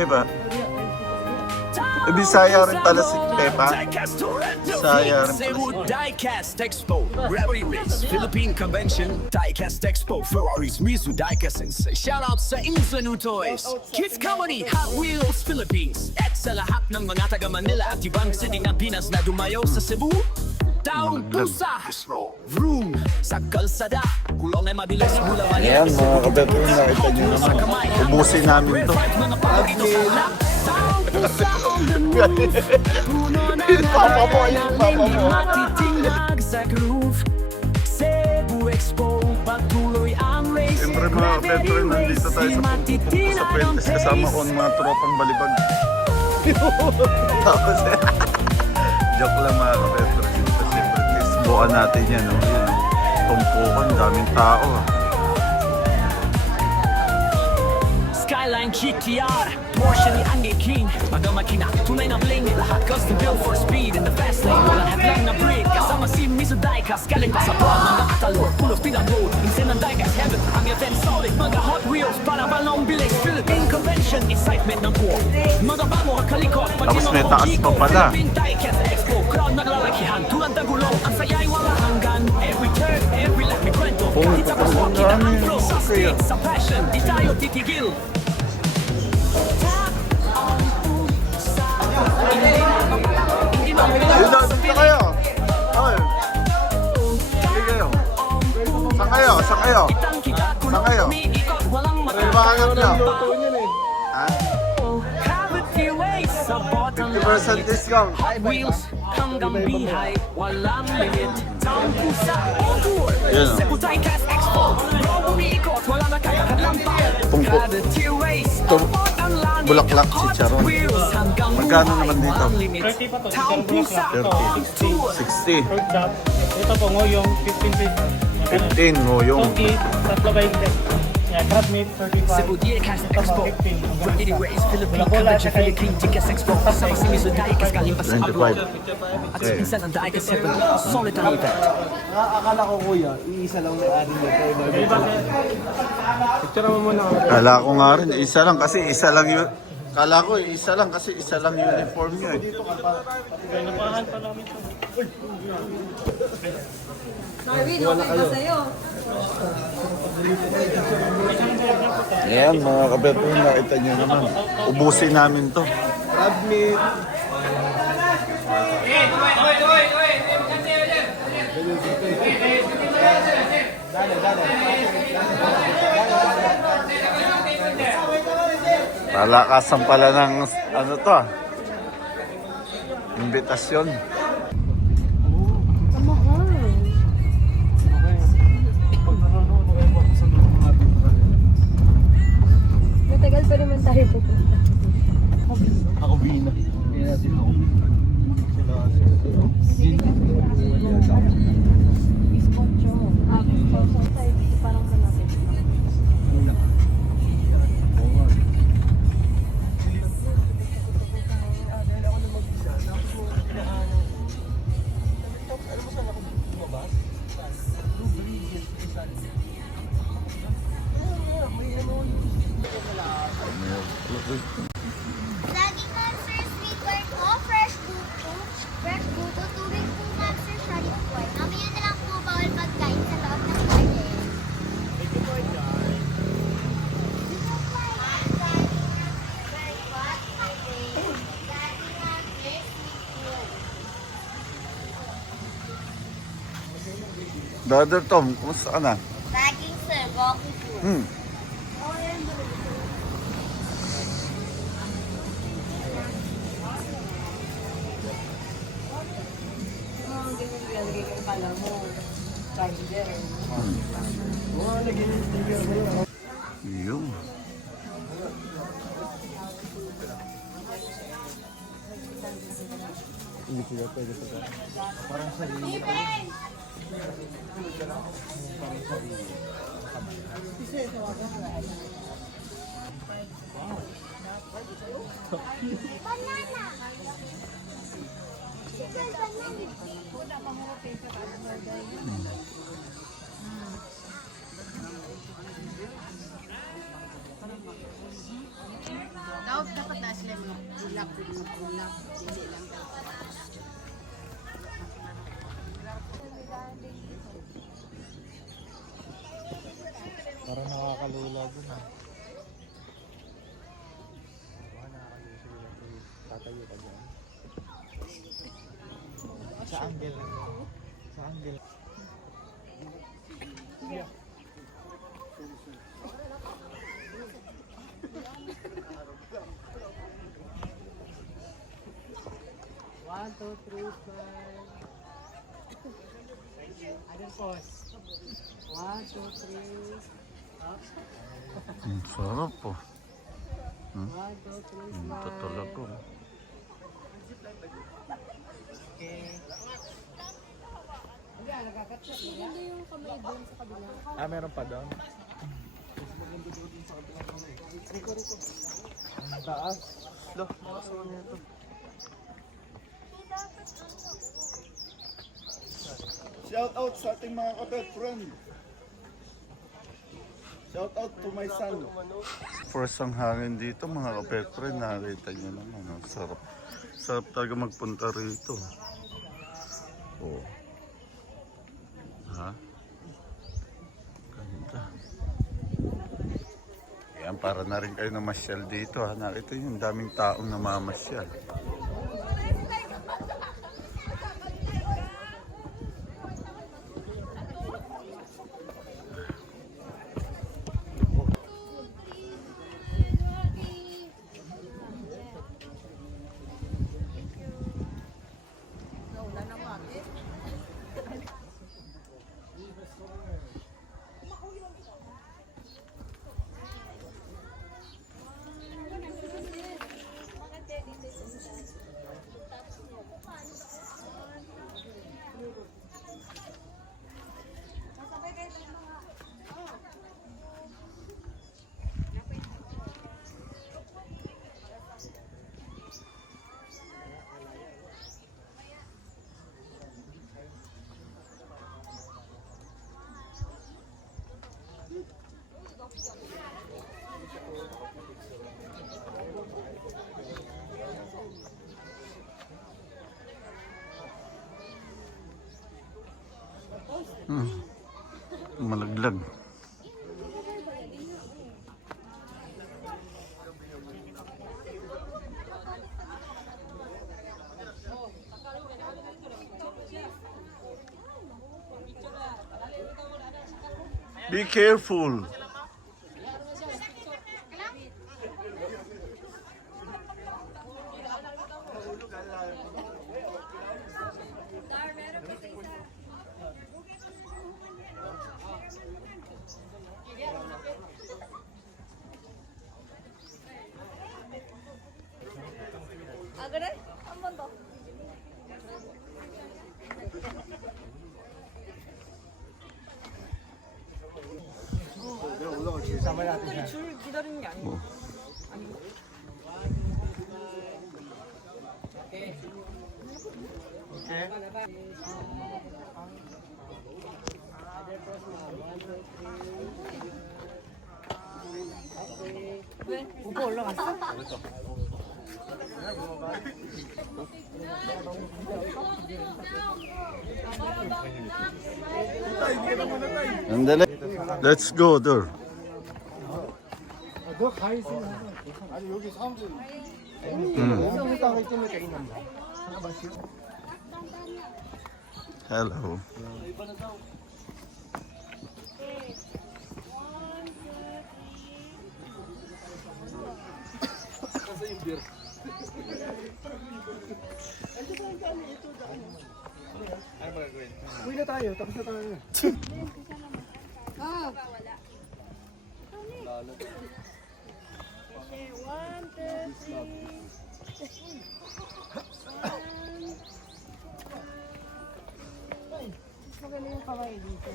Diba? Bisaya rin pala si Pepa. Bisaya rin pala si Diecast Expo, Gravity Race, Philippine Convention, Diecast Expo, Ferraris, Mizu Diecast Sensei. Shout out sa Insa New Toys, Kids Company, Hot Wheels Philippines, at sa lahat ng mga taga Manila at ibang city ng Pinas na dumayo sa Cebu. Taong pusa, vroom, sa kalsada, kulong ay mabilis mula Ayan mga kabetro, nakita nyo naman. Ubusin namin to. Papa mo, ayun, papa mo. Matitinag sa groove, Cebu Expo, patuloy ang race. Siyempre mga kabetro, nandito tayo sa Puentes kasama ko ng mga tropang balibag. Tapos, joke lang mga kabetro. Siyempre, textbookan natin yan. Tumpukan, daming tao. Skyline GTR, Porsche ni Andy King. Mga makina, tunay na bling. Lahat custom built for speed in the fast lane. Wala headline na break. Kasama si Mizu Diecast. Galing pa sa buwan, mga katalor. Full of speed and road. Insin ng Diecast heaven. Ang event solid. Mga Hot Wheels para balong bilis. Philippine Convention, excitement ng buo. Mga bamo ang kalikot. Tapos may taas pa pala. Philippine Diecast Expo. Crowd naglalakihan. Tulad ng gulong. Ang saya'y wala hanggan. Every turn, every lap may kwento. Kahit sa paswaki na ang flow sa stage. Sa passion, di tayo titigil. Saan kayo? Ay. Hindi kayo. Saan kayo? Saan kayo? Saan kayo? May makanap na. Ha? 50% discount. Wheels hanggang bihay, walang limit. Taong pusa, on tour. Yan o. Cebu Diecast Expo. Umiikot, wala na kakakalang pa. Tungko. Gravity Race. Bulaklak si Charon. Magkano naman dito? 30 pa to. Taong pusa, 30. on tour. 60. Pork chop. Ito po ngoyong 15 15 ngoyong. Toki, tatlo 20. Yeah, crab meat 35. Cebu Diecast Ito Expo. po 15. Gravity Race, Philippine Wala Convention, siya kay- Philippine Diecast Expo. Kasama si Mizu Diecast galing pa sa 25. abroad. At sa pinsan ng Diecast Heaven, solid ang event. Akala ko kuya, iisa lang may ari nito. Picture mo muna ako. Kala ko nga rin, isa lang kasi isa lang yun. Kala ko isa lang kasi isa lang uniform nyo eh. Napahan pa namin ito. Marvin, okay ba sa'yo? Ayan mga kabetro, nakita nyo naman. Ubusin namin to. Crab meat. Palakasan pala ng ano to ah. Imbitasyon. Matagal pa naman tayo pupunta. Ako bina. Hindi natin ako. Bizcocho. Bizcocho tayo dito parang malapit. Laging ma'am sir, sweet corn po, fresh buto. Fresh buto, tubig po ma'am sir, shari po. Mamaya na lang po bawal pagkain sa loob ng garden. Brother Tom, kumusta ka na? Laging sir, walking po. Yung. Banana! Chicken banana. anak, anak, hindi lang daw. Parang nakakalula dun ah. Nakakalula sila. Tatayo ka dyan. Sa angle. Sa angle. One, two, three, five. Other pose. One, two, three. Up. Sarap po. One, two, three, Ito five. talaga. Okay. Hindi, nagkakatsa. Hindi yung kamay doon sa kabila. Ah, meron pa doon? Ang taas. Lo, nakasama niya ito. Shout out sa ating mga kapet friend. Shout out to my son. First ang hangin dito mga kapet friend, nakita nyo naman. Ang sarap. Sarap talaga magpunta rito. Oh. Ha? Ganda. Ayan, para na rin kayo namasyal dito. Ha? Nakita nyo, yung daming taong namamasyal. Malaglag. Be careful. 아 그래? 한 번 더. Sama natin siya. 줄 기다리는 게 아니고. 왜? 오빠 올라갔어? Andale. Let's go there. 너 가 있어. 아니 여기 사람들. 여기 땅에 때문에 있는데. Hello. Uwi na tayo, tapos na tayo. Okay, 1, 2, 3. Maganda yung kamay dito.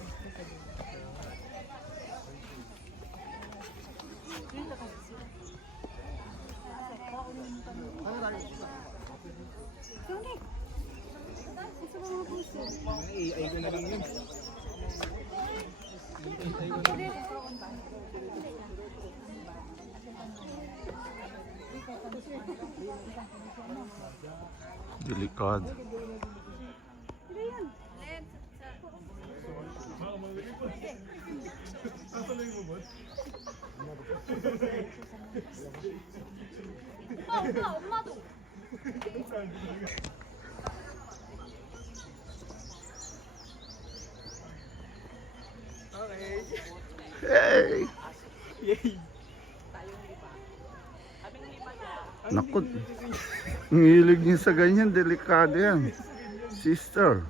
Sonic! Gusto ko mga puso. AI ko na lang yun. Ako din. Delikado. Hey! Naku, ang hilig niya sa ganyan, delikado yan. Sister.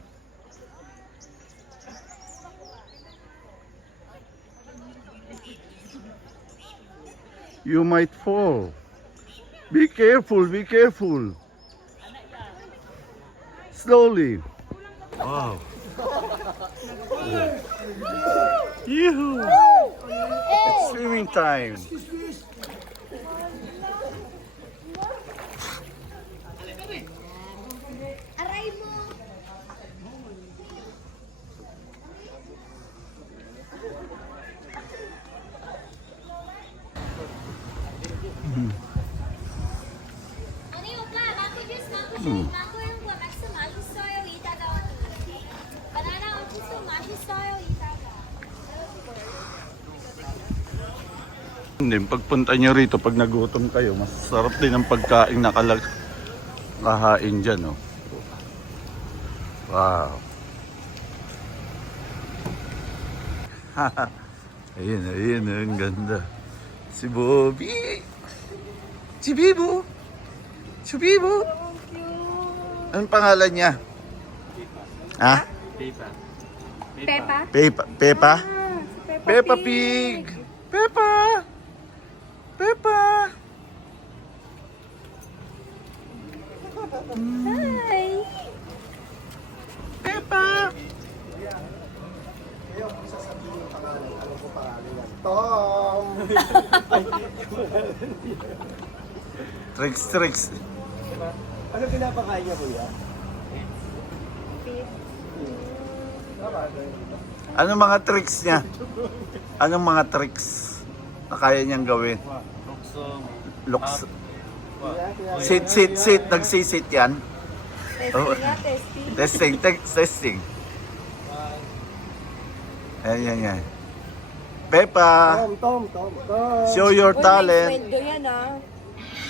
You might fall. Be careful, be careful. Slowly. Wow. Yoo-hoo! It's swimming time. Aray mo! Ano yung ka? Mako juice, mako shake, mako yung kwa. Maxi 맛있어요, 이따가. Banana or juice, 맛있어요, 이따가. Hindi, pagpunta nyo rito, pag nagutom kayo, masarap din ang pagkain na kahain dyan, oh. Wow. Ayun, ayun, ang ganda. Si Bobby. Si Bibo. Si Bibo. Anong pangalan niya? Ha? Peppa? Pepa. Pepa? Ah, si Peppa Pig. Peppa. Peppa. Hi! Peppa. Tom! Tricks. Ano pinapakain niya, kuya? Anong mga tricks niya? Anong mga tricks na kaya niyang gawin? Looks. Sit. Nagsisit yan. Oh. Testing. Yan. Peppa, Tom. show your talent. Sweldo yan ah.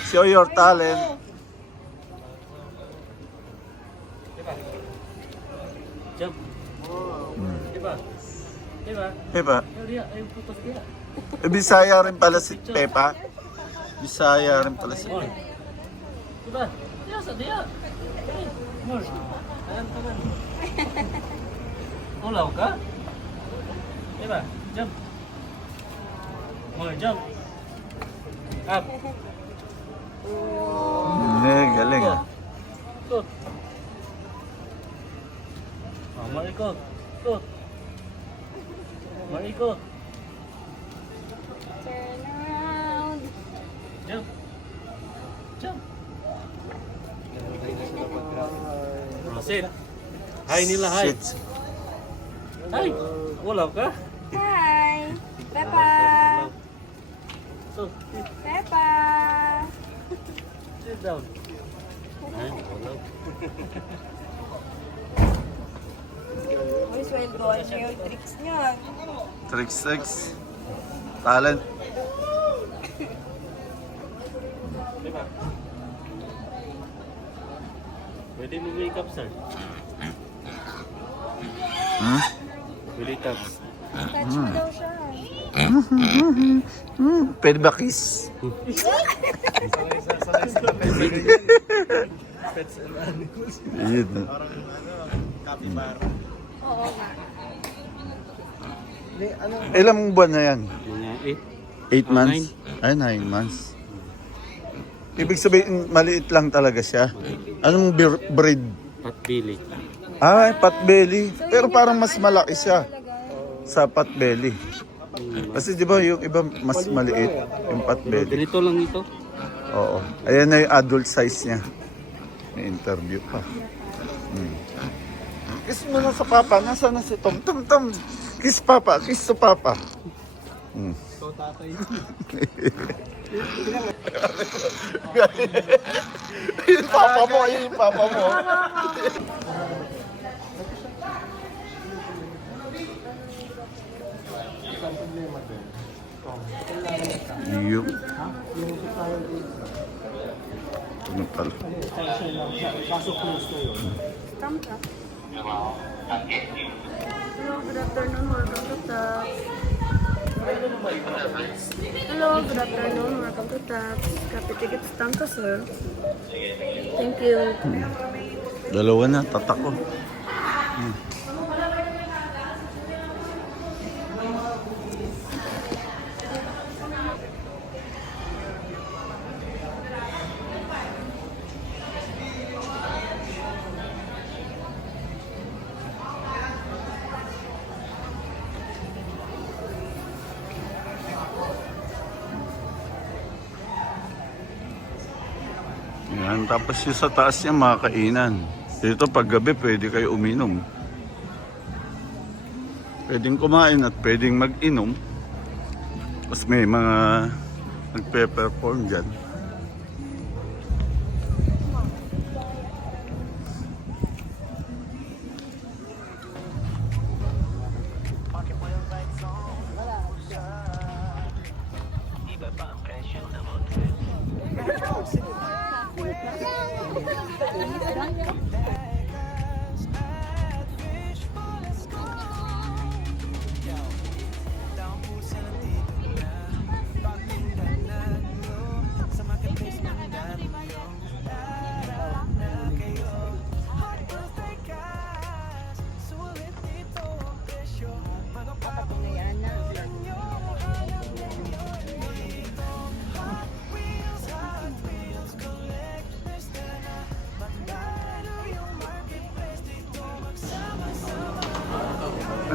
Show your talent. Jump. Diba? Diba? Peppa, Dia, ay putos dia. Bisaya rin pala si Peppa. Bisaya rin pala si Oy. Diba? Dia sa dia. Mor. Ayan ka man. Ulaw ka? Diba? Jump. Mor, jump. Up. Galing ah. Tut. Oh, maikot. Tut. Maikot. Turn around. Jump. Proceed. Hi nila, hi. Sit. Hi. Ulaw ka? Hi! Peppa! So, Peppa! sit down. Ay, ulaw. Uy, sweldoan niya yung tricks niya. Tricks. Talent. Pwede mo wake up, sir. Hmm? Wake up. Touch mo daw siya. Pwede ba kiss? Ayun. Oo nga. Ilang buwan na yan? Mga 8 months? Ay, 9 months. Ibig sabihin, maliit lang talaga siya. Anong breed? patbili. Ah, potbelly. Pero parang mas malaki siya sa potbelly. Kasi di ba yung iba mas maliit yung potbelly. Ganito lang ito. Oo. Ayan na yung adult size niya. May interview pa. Kiss mo na sa papa. Nasaan na si Tom? Tom. Kiss papa. Kiss to papa. Ikaw tatay. Yung papa mo, yung papa mo. Isang problema din. Yung. Yung tayo dito. Ano pala? Kaso close na yun. Hello, good afternoon. Welcome to Taps. Hello, good afternoon. Welcome to Taps. Copy ticket stamp ka, sir. Thank you. Dalawa na, tatak ko. Yan, tapos yung sa taas niya mga kainan. Dito pag gabi pwede kayo uminom. Pwedeng kumain at pwedeng mag-inom. Tapos may mga nagpe-perform dyan.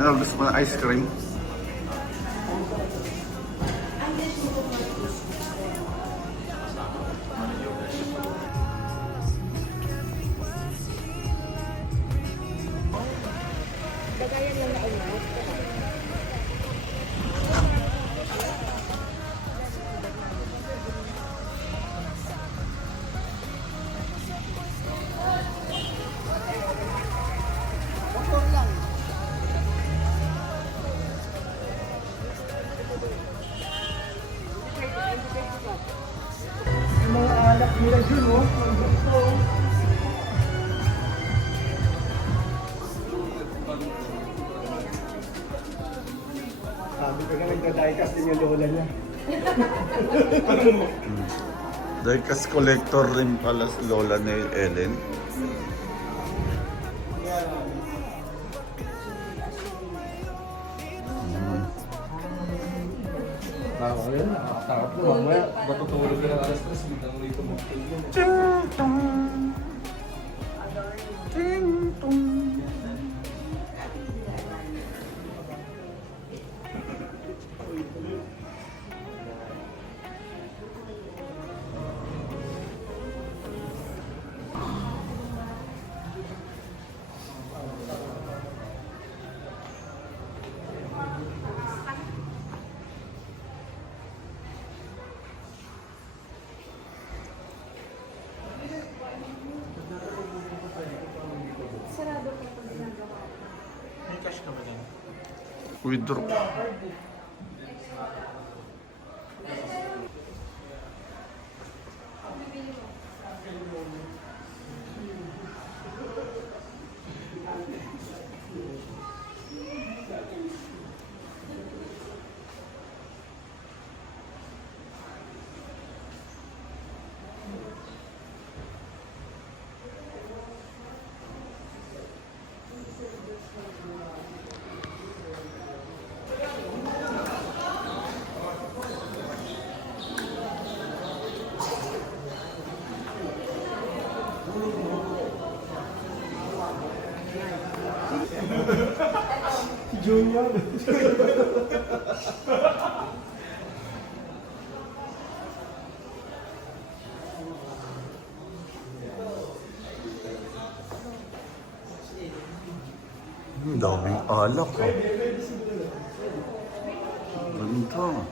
Ano gusto mo na ice cream? Yung mga anak nila dyan, oh. Ang gusto. Sabi ko na nagka-diecast din yung lola niya. Diecast collector rin pala si Lola ni Ellen. Ayun, nakakatakap ko. Mamaya, matutulog ka ng alas 3, biglang rito mo. Withdraw. Junior. Ang daming alak. Oh. Ganda. Oo.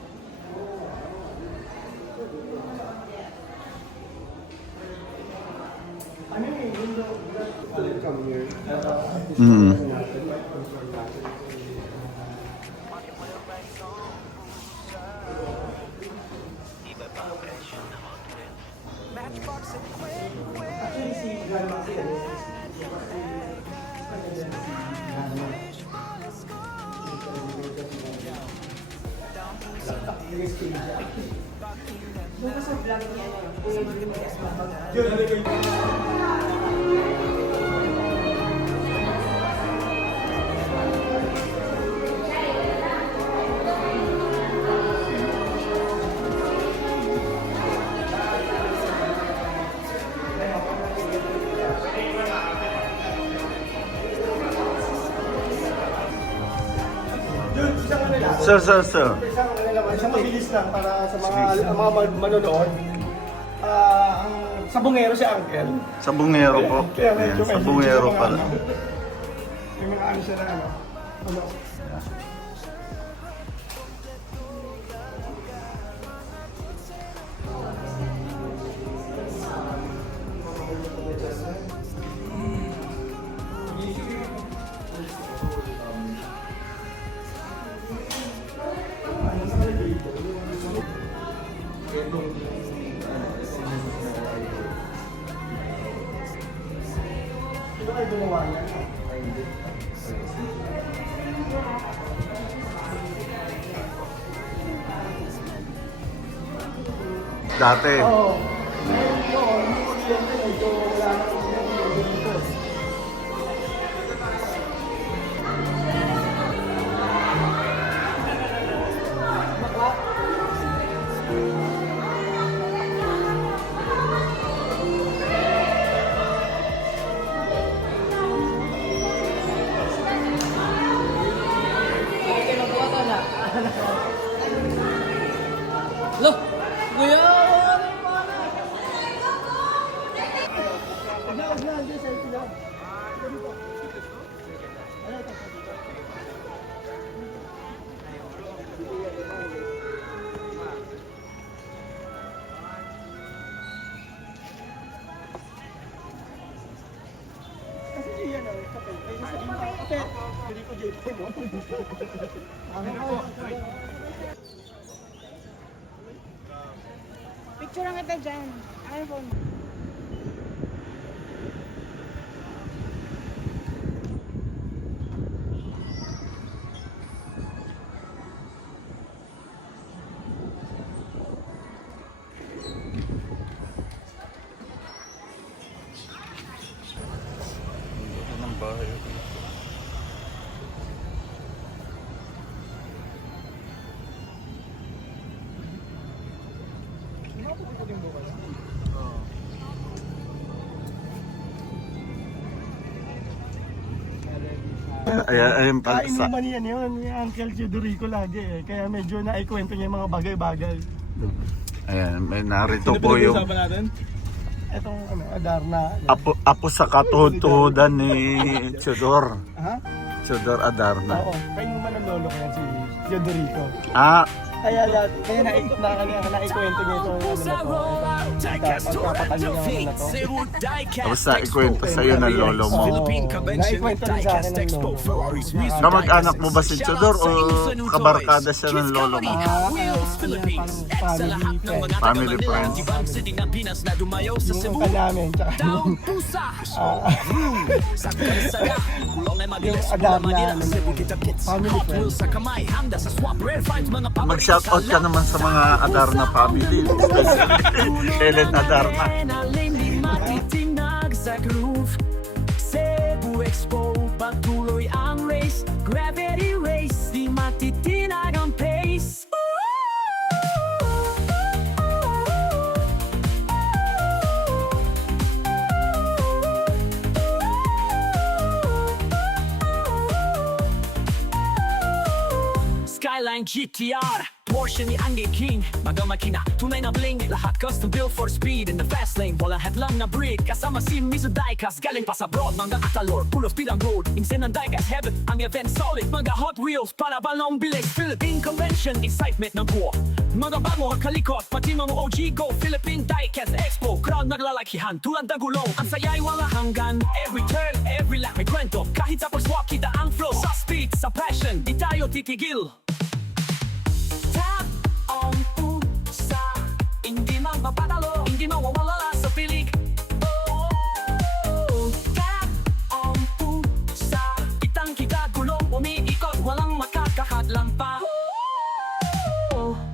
Mm. Sir. Isang mabilis lang para sa mga manonood. Ang sabongero si Uncle. Sabungero po. Kaya Ayan, medyo sabungero may pala. May mga ano siya na ano. Ito kayo gumawa niya. Dati. Oo. Ngayon, yung kuryente, medyo wala na kuryente dito. Lo, kuya, Picture lang kita dyan. iPhone. Ito ng bahay. Ayan pala sa... Inuman yan yun, ni Uncle Chidorico lagi eh. Kaya medyo naikwento niya yung mga bagay-bagay. Ayan, may narito po yung Itong Adarna. apo sa katuhudan ni Chodor. Ha? Chodor Adarna. Oo, kainuman ng lolo ko yan si Chidorico. Ah, Kaya naikwento niya ito. Pagkapatayo niya na to. tapos na ikwento sa'yo ng lolo mo. Naikwento rin sa akin ng lolo. Kamag-anak mo ba si Chodor o kabarkada siya ng lolo mo? Family friends. Yung ka namin, tsaka yung yung Adarna, family friends. Mag-shoutout ka naman sa mga Adarna family. Especially Ellen Adarna. Cebu Expo, patuloy ang race. Gravity race, di matitinag ang pace. Skyline GTR Porsche ni Andy King Mga makina, tunay na bling Lahat custom built for speed in the fast lane Walang headlang na break Kasama si Miso Diecast Galing pa sa broad Mga atalor, full of speed ang road Insen ang Diecast heaven Ang event solid Mga Hot Wheels Para balong bilis Philippine Convention Excitement ng buo Mga bago ang kalikot Pati mga OG Go Philippine Diecast Expo Crowd naglalakihan Tulad ng gulong Ang saya'y wala hanggan Every turn, every lap may kwento Kahit sa first walk kita ang flow Sa speed, sa passion Di tayo titigil Tap on pusa Hindi magpapatalo Hindi mawawala sa pilig Tap on pusa Kitang-kita gulong umiikot Walang makakahadlang pa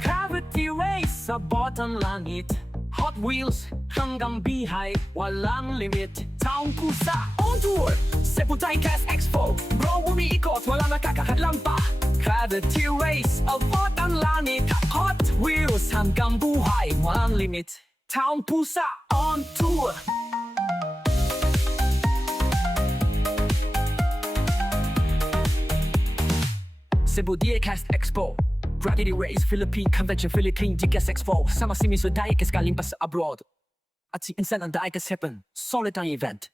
Gravity race sa bottom langit Hot Wheels hanggang bihay Walang limit Taong pusa on tour Cebu Diecast Expo Bro umiikot Walang nakakahadlang pa Gravity race Abot ang langit Hot Wheels hanggang buhay Walang limit Taong pusa on tour Cebu Diecast Expo Gravity Race Philippine Convention Philippine Diecast Expo Sama si Miso Diecast galing pa sa abroad At si Insan ang Diecast Heaven Solid ang event